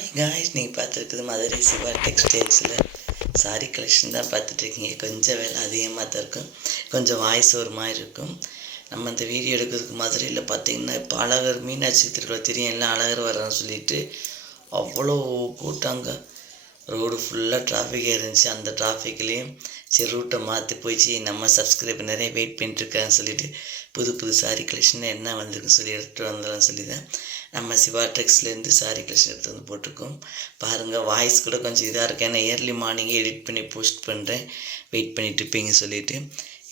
Hi guys, நீங்கள் பார்த்துருக்குது Madurai Siva டெக்ஸ்டைல்ஸில் sari collection தான் பார்த்துட்ருக்கீங்க. கொஞ்சம் வேலை அதிகமாக தான் இருக்கும், கொஞ்சம் வாய்ஸ் ஒரு மாதிரி இருக்கும். நம்ம இந்த வீடியோ எடுக்கிறதுக்கு மதுரையில் பார்த்திங்கன்னா இப்போ அழகர் மீனாட்சி திருவிழா தெரியும், எல்லாம் அழகர் வர்றான்னு சொல்லிட்டு அவ்வளோ கூட்டாங்க. ரோடு ஃபுல்லாக டிராஃபிக்காக இருந்துச்சு. அந்த டிராஃபிக்லேயும் சரி ரூட்டை மாற்றி போயிடுச்சு. நம்ம சப்ஸ்கிரைபர் நிறைய வெயிட் பண்ணிட்டுருக்கான்னு சொல்லிவிட்டு புது சாரீ கலெக்ஷன் என்ன வந்திருக்குன்னு சொல்லி எடுத்துகிட்டு வந்துடலாம்னு சொல்லி தான் நம்ம சிவா டெக்ஸ்லேருந்து சாரீ கலெக்ஷன் எடுத்து வந்து போட்டிருக்கோம். பாருங்கள், வாய்ஸ் கூட கொஞ்சம் இதாக இருக்குது, ஏன்னா ஏர்லி மார்னிங்கே எடிட் பண்ணி போஸ்ட் பண்ணுறேன், வெயிட் பண்ணிட்டு இருப்பீங்கன்னு சொல்லிவிட்டு.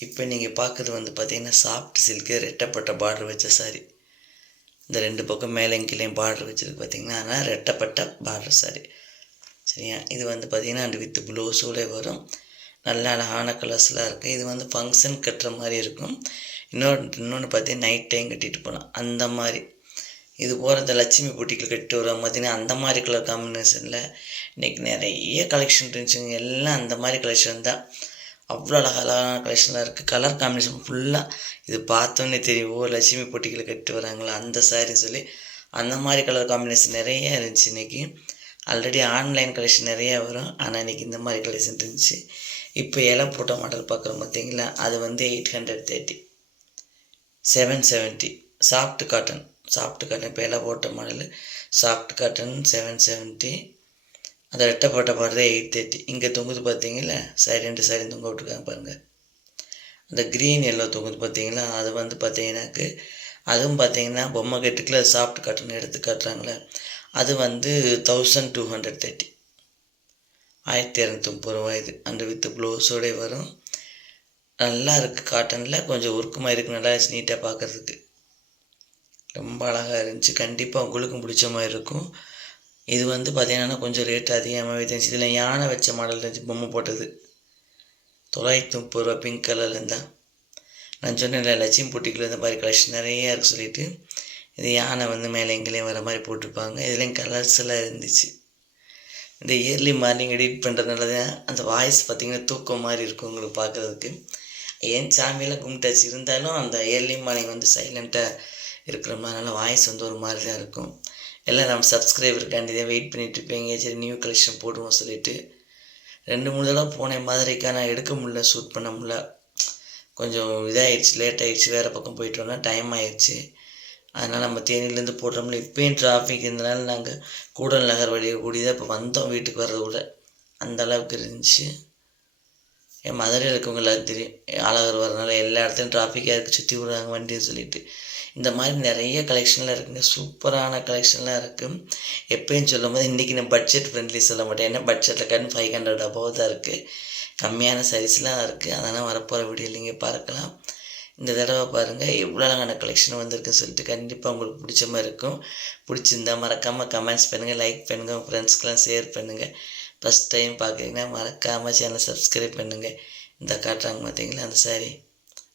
இப்போ நீங்கள் பார்க்குறது வந்து பார்த்திங்கன்னா சாஃப்ட் சில்க்கு ரெட்டப்பட்ட பார்டர் வச்ச சாரீ. இந்த ரெண்டு பக்கம் மேலே கீழே பார்டர் வச்சுருக்கு பார்த்திங்கன்னா, ஆனால் ரெட்டப்பட்ட பார்டர் சாரீ. சரியா, இது வந்து பார்த்திங்கன்னா அண்டு வித் ப்ளவுஸோட வரும். நல்ல அழகான கலர்ஸ்லாம் இருக்குது. இது வந்து ஃபங்க்ஷன் கட்டுற மாதிரி இருக்கும். இன்னொன்று பார்த்தீங்கன்னா நைட் டைம் கட்டிட்டு போகலாம் அந்த மாதிரி. இது போகிற இந்த லட்சுமி பொட்டிக்கில் கட்டி வருவாங்க பார்த்திங்கன்னா, அந்த மாதிரி கலர் காம்பினேஷனில் இன்றைக்கி நிறைய கலெக்ஷன் இருந்துச்சுங்க. எல்லாம் அந்த மாதிரி கலெக்ஷன் தான். அவ்வளோ அழகான கலெக்ஷன்லாம் இருக்குது. கலர் காம்பினேஷன் ஃபுல்லாக இது பார்த்தோன்னே தெரியும், லட்சுமி பொட்டிக்கில் கட்டி வராங்களா அந்த சாரின்னு சொல்லி. அந்த மாதிரி கலர் காம்பினேஷன் நிறைய இருந்துச்சு இன்றைக்கி. ஆல்ரெடி ஆன்லைன் கலெக்ஷன் நிறையா வரும், ஆனால் இன்றைக்கி இந்த மாதிரி கலெக்ஷன் இருந்துச்சு. இப்போ இலம் போட்ட மாடல் பார்க்குறோம் பார்த்தீங்களா, அது வந்து 830, 770 சாஃப்ட் காட்டன். இப்போ இலை போட்ட மாடல் சாஃப்ட் காட்டன் 770. அதை ரெட்டப்பட்ட பாடுறது 830. இங்கே தொங்குது பார்த்தீங்களா சாரி, 2 சாரி தொங்க விட்டுருக்காங்க பாருங்கள். அந்த க்ரீன் எல்லோ தொங்குது பார்த்தீங்களா, அது வந்து பார்த்தீங்கன்னாக்கு அதுவும் பார்த்தீங்கன்னா பொம்மை கட்டுக்குள்ள சாஃப்ட் காட்டன் எடுத்து காட்டுறாங்களே, அது வந்து 1230, 1230 ரூபா. இது அண்டு வித் ப்ளவுஸோடே வரும். நல்லா இருக்குது, காட்டனில் கொஞ்சம் ஒர்க்குமாக இருக்குது, நல்லா நீட்டாக பார்க்குறதுக்கு ரொம்ப அழகாக இருந்துச்சு. கண்டிப்பாக உங்களுக்கும் பிடிச்ச மாதிரி இருக்கும். இது வந்து பார்த்திங்கன்னா கொஞ்சம் ரேட் அதிகமாகவே இருந்துச்சு. இதில் யானை வச்ச மாடல் இருந்துச்சு, பொம்மை போட்டது 930 ரூபா. பிங்க் கலரில் இருந்தால் நான் சொன்னேன் லட்சுமி பொட்டிக்குள்ள இந்த மாதிரி கலெக்ஷன் நிறையா இருக்குது சொல்லிவிட்டு. இது யானை வந்து மேலே எங்கேயும் வர மாதிரி போட்டிருப்பாங்க. இதுலேயும் கலர்ஸ் எல்லாம் இருந்துச்சு. இந்த இயர்லி மார்னிங் எடிட் பண்ணுறதுனால தான் அந்த வாய்ஸ் பார்த்திங்கன்னா தூக்கம் மாதிரி இருக்கும் உங்களுக்கு பார்க்குறதுக்கு. ஏன் சாமியெல்லாம் கும்பிட்டாச்சு, இருந்தாலும் அந்த இயர்லி மார்னிங் வந்து சைலண்ட்டாக இருக்கிற மாதிரினால வாய்ஸ் வந்து ஒரு மாதிரி தான் இருக்கும். எல்லாம் நம்ம சப்ஸ்கிரைபருக்காண்டி தான் வெயிட் பண்ணிகிட்டு இருப்பீங்க. சரி நியூ கலெக்ஷன் போடுவோம் சொல்லிவிட்டு 2-3 தடவை போனேன் மதுரைக்காக. நான் எடுக்க முடியல, ஷூட் பண்ண முடியல, கொஞ்சம் இதாகிடுச்சு, லேட் ஆகிடுச்சு. வேறு பக்கம் போயிட்டு வந்தோம்னா டைம் ஆகிடுச்சு. அதனால் நம்ம தேனியிலேருந்து போடுறோம்ல, இப்போயும் டிராஃபிக் இருந்தனால நாங்கள் கூடல் நகர் வழியை கூடி தான் இப்போ வந்தோம். வீட்டுக்கு வர்றது கூட அந்த அளவுக்கு இருந்துச்சு. என் மதுரையில் இருக்கவங்க எல்லோரும் தெரியும், அழகர் வரனால எல்லா இடத்துலையும் டிராஃபிக்காக இருக்குது, சுற்றி விடுறாங்க வண்டின்னு சொல்லிட்டு. இந்த மாதிரி நிறைய கலெக்ஷன்லாம் இருக்குங்க, சூப்பரான கலெக்ஷன்லாம் இருக்குது. எப்போயும் சொல்லும் போது இன்றைக்கி நான் பட்ஜெட் ஃப்ரெண்ட்லி சொல்ல மாட்டேன், ஏன்னா பட்ஜெட்டில் 500 அபோவ் தான் இருக்குது. கம்மியான சைஸ்லாம் இருக்குது. அதனால் வரப்போகிற வீடியோ நீங்கள் பார்க்கலாம். இந்த தடவை பாருங்கள் எவ்வளோ அழகான கலெக்ஷன் வந்திருக்குன்னு சொல்லிட்டு. கண்டிப்பாக உங்களுக்கு பிடிச்ச மாதிரி இருக்கும். பிடிச்சிருந்தா மறக்காமல் கமெண்ட்ஸ் பண்ணுங்கள், லைக் பண்ணுங்கள், உங்கள் ஃப்ரெண்ட்ஸ்க்கெலாம் ஷேர் பண்ணுங்கள். ஃபஸ்ட் டைம் பார்க்குறீங்கன்னா மறக்காமல் சேனலை சப்ஸ்கிரைப் பண்ணுங்கள். இந்த காட்டுறாங்க பார்த்தீங்களா அந்த சாரி,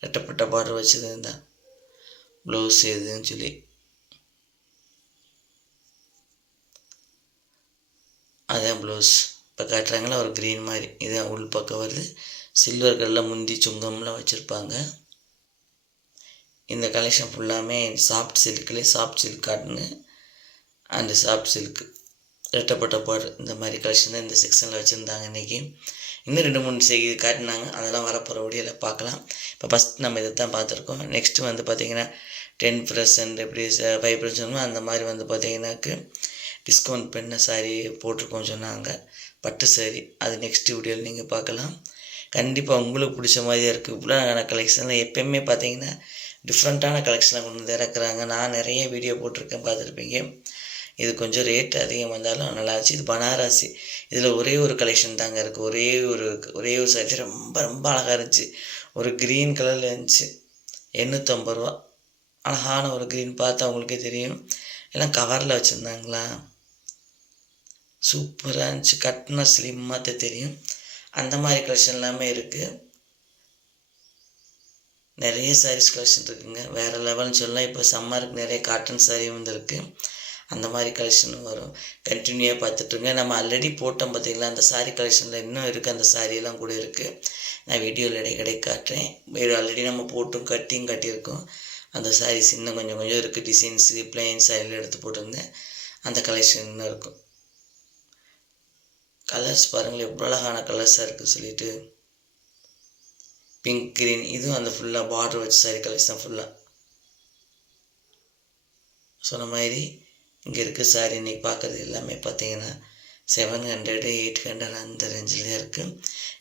ரெட்டப்பட்ட பார்டர் வச்சது இருந்தால் ப்ளவுஸ் எதுன்னு சொல்லி. அதான் ப்ளவுஸ் இப்போ காட்டுறாங்களா, ஒரு க்ரீன் மாதிரி. இதுதான் உள் பக்கம் வருது. சில்வர் கலரில் முந்தி சுங்கம்லாம் வச்சுருப்பாங்க. இந்த கலெக்ஷன் ஃபுல்லாமே சாஃப்ட் சில்க்லேயே soft silk cotton and soft silk ரெட்டப்பட்ட பார்டர். இந்த மாதிரி கலெக்ஷன் தான் இந்த செக்ஷனில் வச்சுருந்தாங்க இன்றைக்கி. இன்னும் 2-3 செய்தி காட்டினாங்க, அதெல்லாம் வரப்போகிற வீடியோவில் பார்க்கலாம். இப்போ ஃபஸ்ட் நம்ம இதை தான் பார்த்துருக்கோம். நெக்ஸ்ட்டு வந்து பார்த்திங்கன்னா 10% எப்படி 5% அந்த மாதிரி வந்து பார்த்திங்கன்னாக்கு டிஸ்கவுண்ட் பண்ண சாரீ போட்டிருக்கோம் சொன்னாங்க, பட்டு சாரீ. அது நெக்ஸ்ட் வீடியோவில் நீங்கள் பார்க்கலாம். கண்டிப்பாக உங்களுக்கு பிடிச்ச மாதிரியே இருக்குது. இவ்வளோ அழகான கலெக்ஷனில் எப்போயுமே பார்த்திங்கன்னா டிஃப்ரெண்ட்டான கலெக்ஷனாக கொண்டு வந்து இறக்குறாங்க. நான் நிறைய வீடியோ போட்டிருக்கேன், பார்த்துருப்பீங்க. இது கொஞ்சம் ரேட் அதிகம் வந்தாலும் நல்லா இருந்துச்சு. இது பனாரசி. இதில் ஒரே ஒரு கலெக்ஷன் தாங்க இருக்குது, ஒரே ஒரு சாரி ரொம்ப அழகாக இருந்துச்சு. ஒரு க்ரீன் கலரில் இருந்துச்சு, 850 ரூபா. அழகான ஒரு க்ரீன், பார்த்தா அவங்களுக்கே தெரியும். எல்லாம் கவரில் வச்சுருந்தாங்களா, சூப்பராக இருந்துச்சு. கட்டினா ஸ்லிம்மாக தெரியும். அந்த மாதிரி கலெக்ஷன் எல்லாமே இருக்குது. நிறைய சாரீஸ் கலெக்ஷன் இருக்குதுங்க, வேறு லெவல்னு சொல்லலாம். இப்போ சம்மருக்கு நிறைய காட்டன் சாரீ வந்துருக்கு, அந்த மாதிரி கலெக்ஷனும் வரும். கண்டினியூவாக பார்த்துட்ருங்க. நம்ம ஆல்ரெடி போட்டோம் பார்த்திங்களா, அந்த சாரீ கலெக்ஷனில் இன்னும் இருக்குது, அந்த சாரியெல்லாம் கூட இருக்குது. நான் வீடியோவில் இடைக்கடை காட்டுறேன். ஆல்ரெடி நம்ம போட்டும் கட்டியிருக்கோம். அந்த சாரீஸ் இன்னும் கொஞ்சம் இருக்குது. டிசைன்ஸு பிளைன் சாரியில் எடுத்து போட்டிருந்தேன், அந்த கலெக்ஷன் இன்னும் இருக்கும். கலர்ஸ் பாருங்கள் எவ்வளோ அழகான கலர்ஸாக இருக்குது சொல்லிட்டு. பிங்க் க்ரீன், இதுவும் அந்த ஃபுல்லாக பார்டர் வச்ச சாரி கலர்ஸ் தான் ஃபுல்லாக. சொன்ன மாதிரி இங்கே இருக்க சாரி இன்றைக்கி பார்க்குறது எல்லாமே பார்த்தீங்கன்னா 700 800 அந்த ரேஞ்சில் தான் இருக்குது.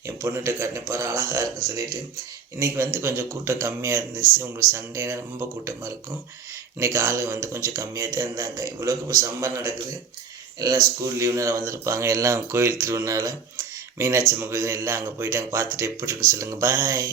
என் பொண்ணுகிட்ட காட்டின பாரு அழகாக இருக்குன்னு சொல்லிட்டு. இன்றைக்கி வந்து கொஞ்சம் கூட்டம் கம்மியாக இருந்துச்சு. உங்களுக்கு சண்டேனா ரொம்ப கூட்டமாக இருக்கும். இன்றைக்கி ஆள் வந்து கொஞ்சம் கம்மியாக தான் இருந்தாங்க. இவ்வளோக்கு இப்போ சம்மர் நடக்குது, எல்லாம் ஸ்கூல் லீவுனால வந்திருப்பாங்க, எல்லாம் கோயில் திருவிழானால மீனாட்சி அம்மன் கோயில் எல்லாம் அங்கே போயிட்டு அங்கே பார்த்துட்டு எப்படி இருக்குன்னு சொல்லுங்கள். பாய்.